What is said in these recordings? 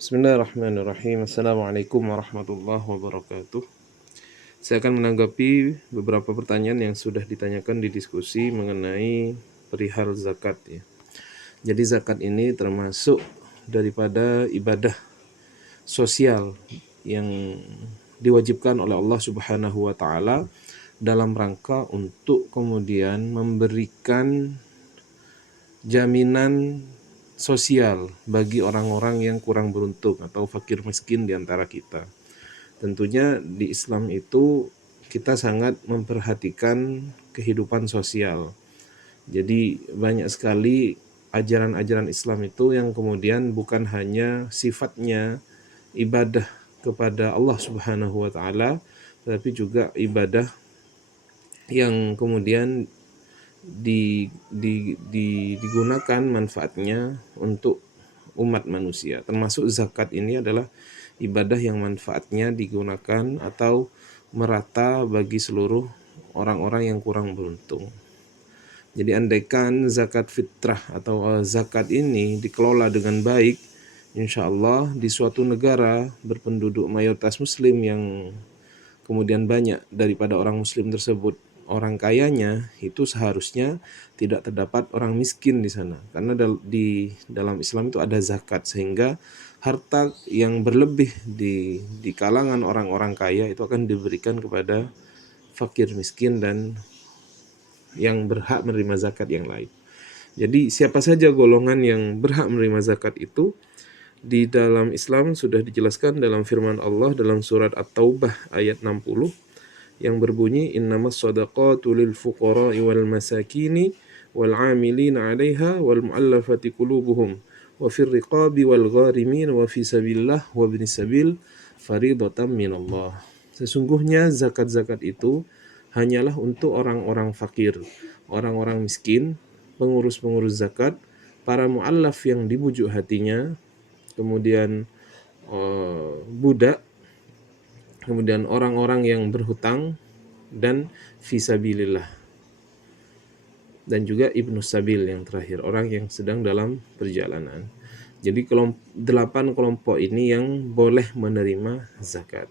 Bismillahirrahmanirrahim. Assalamualaikum warahmatullahi wabarakatuh. Saya akan menanggapi beberapa pertanyaan yang sudah ditanyakan di diskusi mengenai perihal zakat ya. Jadi zakat ini termasuk daripada ibadah sosial yang diwajibkan oleh Allah Subhanahu wa taala dalam rangka untuk kemudian memberikan jaminan sosial bagi orang-orang yang kurang beruntung atau fakir miskin di antara kita. Tentunya di Islam itu kita sangat memperhatikan kehidupan sosial. Jadi banyak sekali ajaran-ajaran Islam itu yang kemudian bukan hanya sifatnya ibadah kepada Allah Subhanahu wa taala, tetapi juga ibadah yang kemudian digunakan manfaatnya untuk umat manusia. Termasuk zakat ini adalah ibadah yang manfaatnya digunakan atau merata bagi seluruh orang-orang yang kurang beruntung. Jadi andaikan zakat fitrah atau zakat ini dikelola dengan baik, insya Allah di suatu negara berpenduduk mayoritas muslim yang kemudian banyak daripada orang muslim tersebut orang kayanya, itu seharusnya tidak terdapat orang miskin di sana. Karena di dalam Islam itu ada zakat, sehingga harta yang berlebih di kalangan orang-orang kaya itu akan diberikan kepada fakir miskin dan yang berhak menerima zakat yang lain. Jadi siapa saja golongan yang berhak menerima zakat itu di dalam Islam sudah dijelaskan dalam firman Allah dalam surat At-Taubah ayat 60 yang berbunyi innamas shadaqatu lil fuqara'i wal masakini wal 'amilina 'alaiha wal mu'allafati qulubuhum wa fir riqabi wal gharimin wa fi sabilillah wa ibnis sabil faridatan minallah. Sesungguhnya zakat-zakat itu hanyalah untuk orang-orang fakir, orang-orang miskin, pengurus-pengurus zakat, para mu'allaf yang dibujuk hatinya, kemudian budak, kemudian orang-orang yang berhutang, dan fisabilillah, dan juga ibnu sabil yang terakhir, orang yang sedang dalam perjalanan. Jadi 8 kelompok ini yang boleh menerima zakat.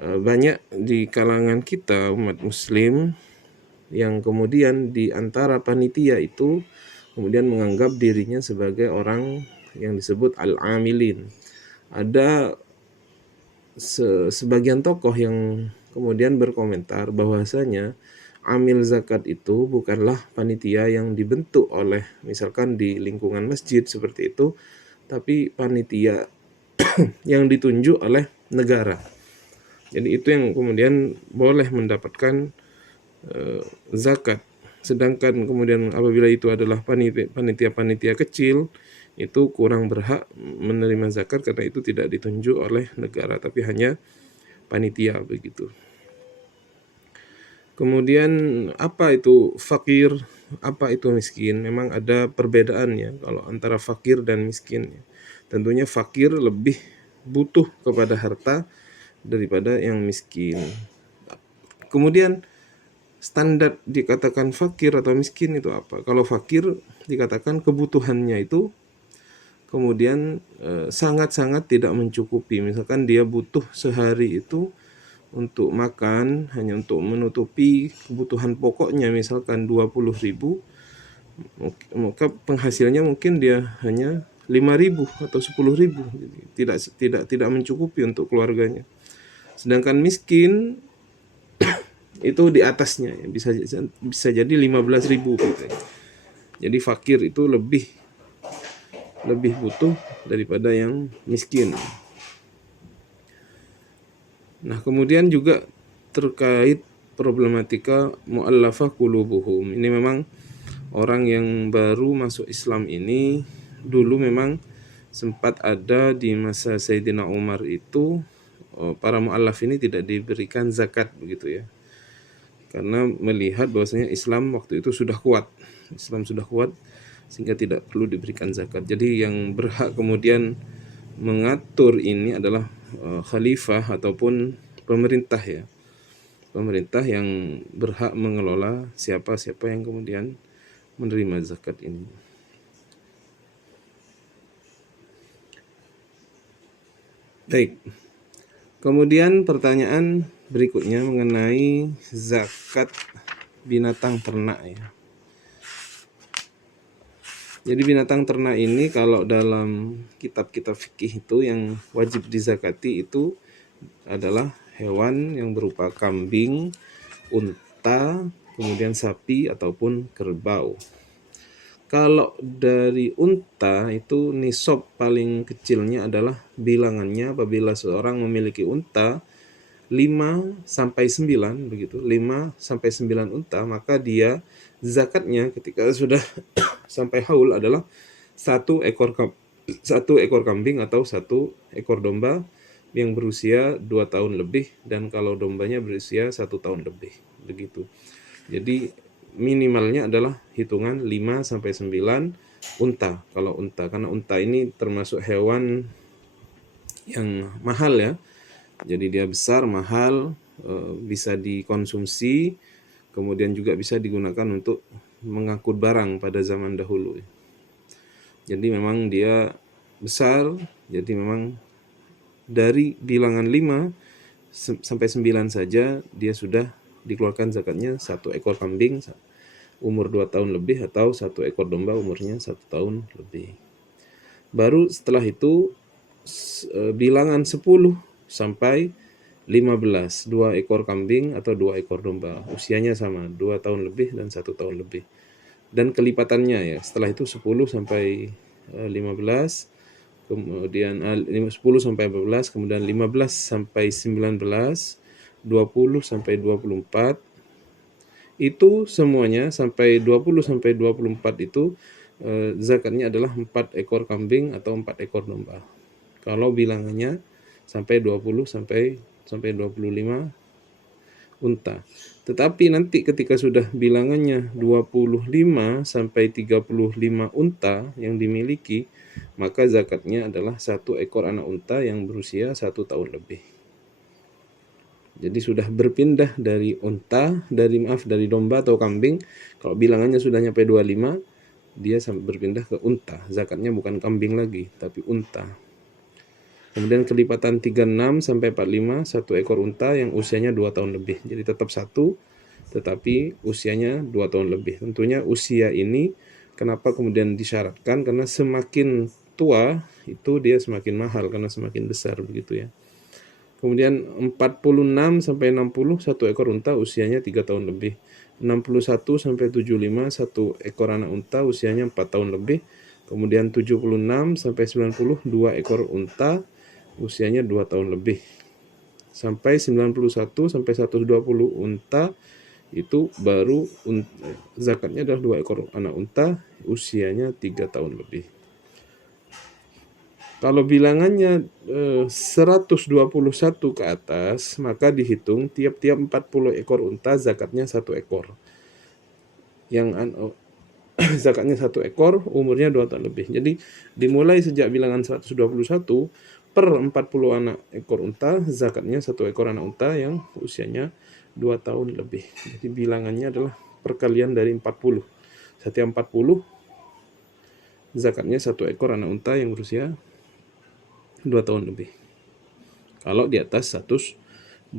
Banyak di kalangan kita umat muslim yang kemudian di antara panitia itu kemudian menganggap dirinya sebagai orang yang disebut al-amilin. Ada sebagian tokoh yang kemudian berkomentar bahwasanya amil zakat itu bukanlah panitia yang dibentuk oleh misalkan di lingkungan masjid seperti itu, tapi panitia yang ditunjuk oleh negara. Jadi itu yang kemudian boleh mendapatkan zakat. Sedangkan kemudian apabila itu adalah panitia-panitia kecil, itu kurang berhak menerima zakat karena itu tidak ditunjuk oleh negara tapi hanya panitia begitu. Kemudian apa itu fakir, apa itu miskin? Memang ada perbedaannya kalau antara fakir dan miskin. Tentunya fakir lebih butuh kepada harta daripada yang miskin. Kemudian standar dikatakan fakir atau miskin itu apa? Kalau fakir dikatakan kebutuhannya itu kemudian sangat-sangat tidak mencukupi. Misalkan dia butuh sehari itu untuk makan hanya untuk menutupi kebutuhan pokoknya misalkan 20.000, maka penghasilannya mungkin dia hanya 5.000 atau 10.000, tidak mencukupi untuk keluarganya. Sedangkan miskin itu di atasnya bisa jadi 15.000 gitu. Jadi fakir itu lebih butuh daripada yang miskin. Nah, kemudian juga terkait problematika mu'allafah qulubuhum. Ini memang orang yang baru masuk Islam ini dulu memang sempat ada di masa Sayyidina Umar itu para mu'allaf ini tidak diberikan zakat begitu ya. Karena melihat bahwasanya Islam waktu itu sudah kuat. Islam sudah kuat sehingga tidak perlu diberikan zakat. Jadi yang berhak kemudian mengatur ini adalah khalifah ataupun pemerintah ya. Pemerintah yang berhak mengelola siapa yang kemudian menerima zakat ini. Baik. Kemudian pertanyaan berikutnya mengenai zakat binatang ternak ya. Jadi binatang ternak ini kalau dalam kitab-kitab fikih itu yang wajib dizakati itu adalah hewan yang berupa kambing, unta, kemudian sapi ataupun kerbau. Kalau dari unta itu nisab paling kecilnya adalah bilangannya apabila seorang memiliki unta 5 sampai 9 begitu, 5 sampai 9 unta, maka dia zakatnya ketika sudah sampai haul adalah satu ekor kambing atau satu ekor domba yang berusia 2 tahun lebih, dan kalau dombanya berusia 1 tahun lebih begitu. Jadi minimalnya adalah hitungan 5 sampai 9 unta. Kalau unta, karena unta ini termasuk hewan yang mahal ya. Jadi dia besar, mahal, bisa dikonsumsi, kemudian juga bisa digunakan untuk mengangkut barang pada zaman dahulu. Jadi memang dia besar, jadi memang dari bilangan 5 sampai 9 saja dia sudah dikeluarkan zakatnya satu ekor kambing umur 2 tahun lebih atau satu ekor domba umurnya 1 tahun lebih. Baru setelah itu bilangan 10 sampai 15, 2 ekor kambing atau 2 ekor domba, usianya sama, 2 tahun lebih dan 1 tahun lebih. Dan kelipatannya ya, setelah itu 10 sampai 15, kemudian 10 sampai 14, kemudian 15 sampai 19, 20 sampai 24, itu semuanya sampai 20 sampai 24 itu zakatnya adalah 4 ekor kambing atau 4 ekor domba. Kalau bilangannya sampai 20 sampai 25 unta. Tetapi nanti ketika sudah bilangannya 25 sampai 35 unta yang dimiliki, maka zakatnya adalah 1 ekor anak unta yang berusia 1 tahun lebih. Jadi sudah berpindah dari unta, dari domba atau kambing. Kalau bilangannya sudah nyampe 25, dia berpindah ke unta. Zakatnya bukan kambing lagi, tapi unta. Kemudian kelipatan 36 sampai 45, 1 ekor unta yang usianya 2 tahun lebih. Jadi tetap 1, tetapi usianya 2 tahun lebih. Tentunya usia ini kenapa kemudian disyaratkan? Karena semakin tua itu dia semakin mahal karena semakin besar begitu ya. Kemudian 46 sampai 60, 1 ekor unta usianya 3 tahun lebih. 61 sampai 75, 1 ekor anak unta usianya 4 tahun lebih. Kemudian 76 sampai 90, 2 ekor unta usianya 2 tahun lebih. Sampai 91 sampai 120 unta itu baru zakatnya adalah 2 ekor anak unta usianya 3 tahun lebih. Kalau bilangannya 121 ke atas, maka dihitung tiap-tiap 40 ekor unta zakatnya 1 ekor. Yang zakatnya 1 ekor, umurnya 2 tahun lebih. Jadi dimulai sejak bilangan 121 per 40 anak ekor unta, zakatnya 1 ekor anak unta yang usianya 2 tahun lebih. Jadi bilangannya adalah perkalian dari 40. Setiap 40 zakatnya 1 ekor anak unta yang berusia 2 tahun lebih. Kalau di atas 121.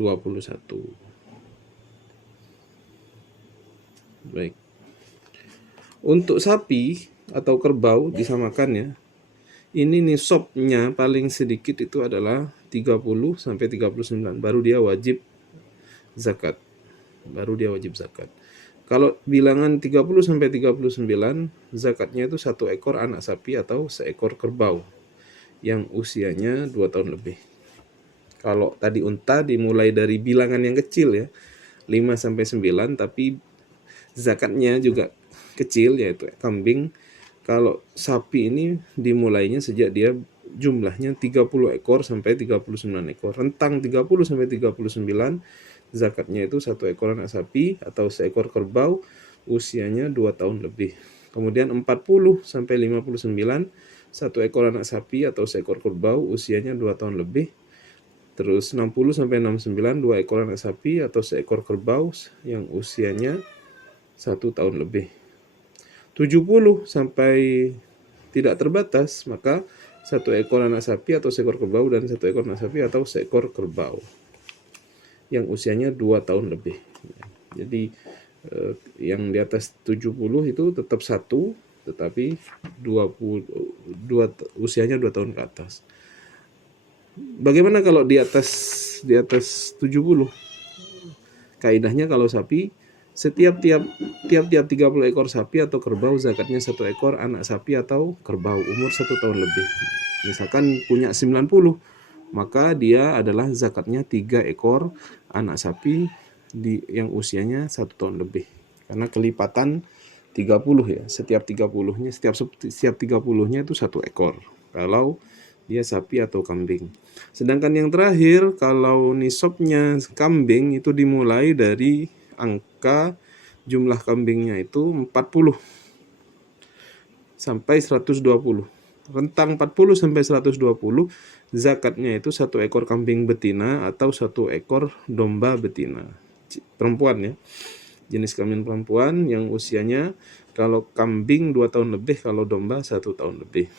Baik. Untuk sapi atau kerbau disamakan ya. Ini nisabnya paling sedikit itu adalah 30 sampai 39, baru dia wajib zakat. Kalau bilangan 30 sampai 39, zakatnya itu 1 ekor anak sapi atau seekor kerbau yang usianya 2 tahun lebih. Kalau tadi unta dimulai dari bilangan yang kecil ya, 5 sampai 9, tapi zakatnya juga kecil yaitu kambing. Kalau sapi ini dimulainya sejak dia jumlahnya 30 ekor sampai 39 ekor. Rentang 30 sampai 39 zakatnya itu 1 ekor anak sapi atau seekor kerbau usianya 2 tahun lebih. Kemudian 40 sampai 59 1 ekor anak sapi atau seekor kerbau usianya 2 tahun lebih. Terus 60 sampai 69 2 ekor anak sapi atau seekor kerbau yang usianya 1 tahun lebih. 70 sampai tidak terbatas, maka 1 ekor anak sapi atau seekor kerbau, dan 1 ekor anak sapi atau seekor kerbau yang usianya 2 tahun lebih. Jadi yang di atas 70 itu tetap 1, tetapi 22 usianya 2 tahun ke atas. Bagaimana kalau di atas 70? Kaidahnya kalau sapi, tiap-tiap 30 ekor sapi atau kerbau zakatnya 1 ekor anak sapi atau kerbau umur 1 tahun lebih. Misalkan punya 90, maka dia adalah zakatnya 3 ekor anak sapi yang usianya 1 tahun lebih. Karena kelipatan 30 ya, setiap 30-nya itu 1 ekor. Kalau dia sapi atau kambing. Sedangkan yang terakhir, kalau nisabnya kambing itu dimulai dari angka jumlah kambingnya itu 40 sampai 120. Rentang 40 sampai 120, zakatnya itu 1 ekor kambing betina atau 1 ekor domba betina. Perempuan ya. Jenis kelamin perempuan yang usianya, kalau kambing 2 tahun lebih, kalau domba 1 tahun lebih.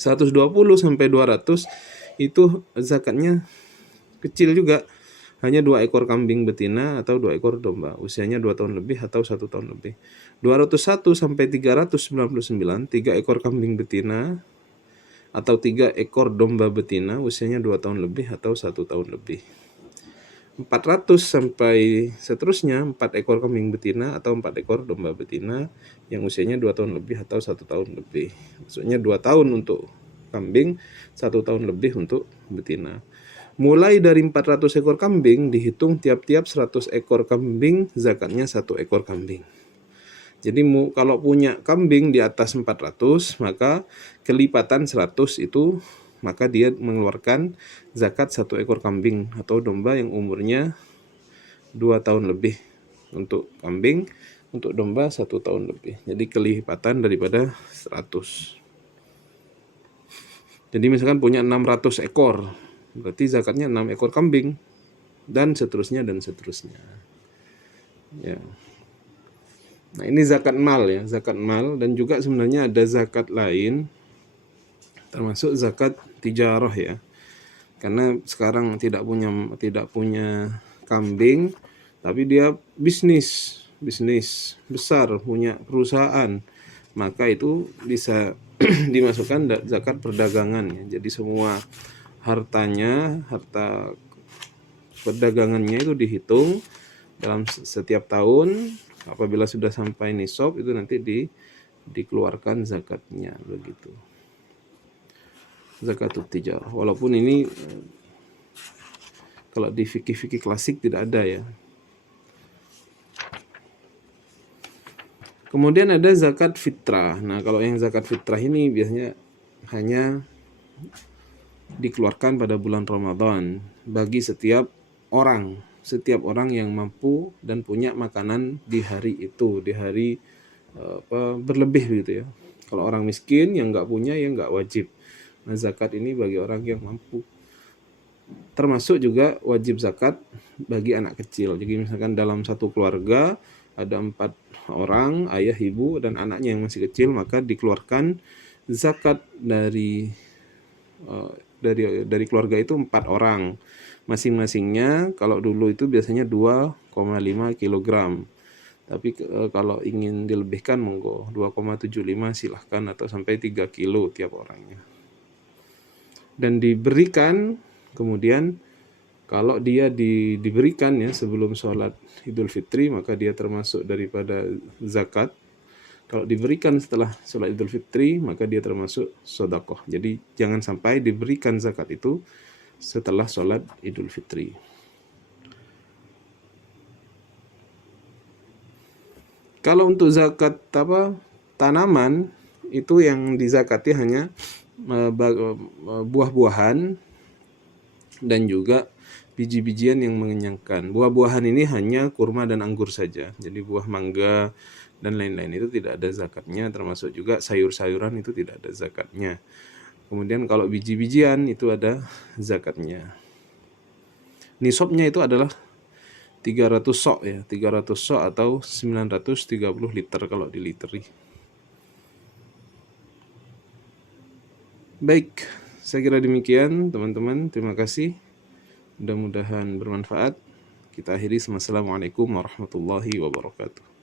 120 sampai 200 itu zakatnya kecil juga, hanya 2 ekor kambing betina atau 2 ekor domba usianya 2 tahun lebih atau 1 tahun lebih. 201 sampai 399, 3 ekor kambing betina atau 3 ekor domba betina usianya 2 tahun lebih atau 1 tahun lebih. 400 sampai seterusnya, 4 ekor kambing betina atau 4 ekor domba betina yang usianya 2 tahun lebih atau 1 tahun lebih. Maksudnya 2 tahun untuk kambing, 1 tahun lebih untuk betina. Mulai dari 400 ekor kambing, dihitung tiap-tiap 100 ekor kambing, zakatnya 1 ekor kambing. Jadi kalau punya kambing di atas 400, maka kelipatan 100 itu, maka dia mengeluarkan zakat 1 ekor kambing atau domba yang umurnya 2 tahun lebih untuk kambing, untuk domba 1 tahun lebih. Jadi kelipatan daripada 100. Jadi misalkan punya 600 ekor, berarti zakatnya 6 ekor kambing, dan seterusnya dan seterusnya. Ya. Nah, ini zakat mal ya, zakat mal. Dan juga sebenarnya ada zakat lain, termasuk zakat tijarah ya. Karena sekarang tidak punya kambing, tapi dia bisnis besar, punya perusahaan, maka itu bisa dimasukkan zakat perdagangan ya. Jadi semua harta perdagangannya itu dihitung dalam setiap tahun. Apabila sudah sampai nisab, itu nanti dikeluarkan zakatnya, begitu. Zakatut tijarah. Walaupun ini kalau di fikih-fikih klasik tidak ada ya. Kemudian ada zakat fitrah. Nah, kalau yang zakat fitrah ini biasanya hanya dikeluarkan pada bulan Ramadan bagi setiap orang yang mampu dan punya makanan di hari itu, di hari berlebih gitu ya. Kalau orang miskin yang nggak punya, ya nggak wajib. Nah, zakat ini bagi orang yang mampu. Termasuk juga wajib zakat bagi anak kecil. Jadi misalkan dalam satu keluarga ada 4 orang, ayah, ibu, dan anaknya yang masih kecil, maka dikeluarkan zakat dari keluarga itu 4 orang. Masing-masingnya kalau dulu itu biasanya 2,5 kilogram. Tapi kalau ingin dilebihkan monggo 2,75 silahkan, atau sampai 3 kilo tiap orangnya. Dan diberikan kemudian, kalau dia diberikan ya sebelum sholat Idul Fitri, maka dia termasuk daripada zakat. Kalau diberikan setelah sholat Idul Fitri, maka dia termasuk sedekah. Jadi jangan sampai diberikan zakat itu setelah sholat Idul Fitri. Kalau untuk zakat tanaman, itu yang dizakati hanya buah-buahan dan juga biji-bijian yang mengenyangkan. Buah-buahan ini hanya kurma dan anggur saja. Jadi buah mangga dan lain-lain itu tidak ada zakatnya, termasuk juga sayur-sayuran itu tidak ada zakatnya. Kemudian kalau biji-bijian itu ada zakatnya. Nisabnya itu adalah 300 sok ya, 300 sok atau 930 liter kalau diliteri. Baik, saya kira demikian teman-teman. Terima kasih. Mudah-mudahan bermanfaat. Kita akhiri. Assalamualaikum warahmatullahi wabarakatuh.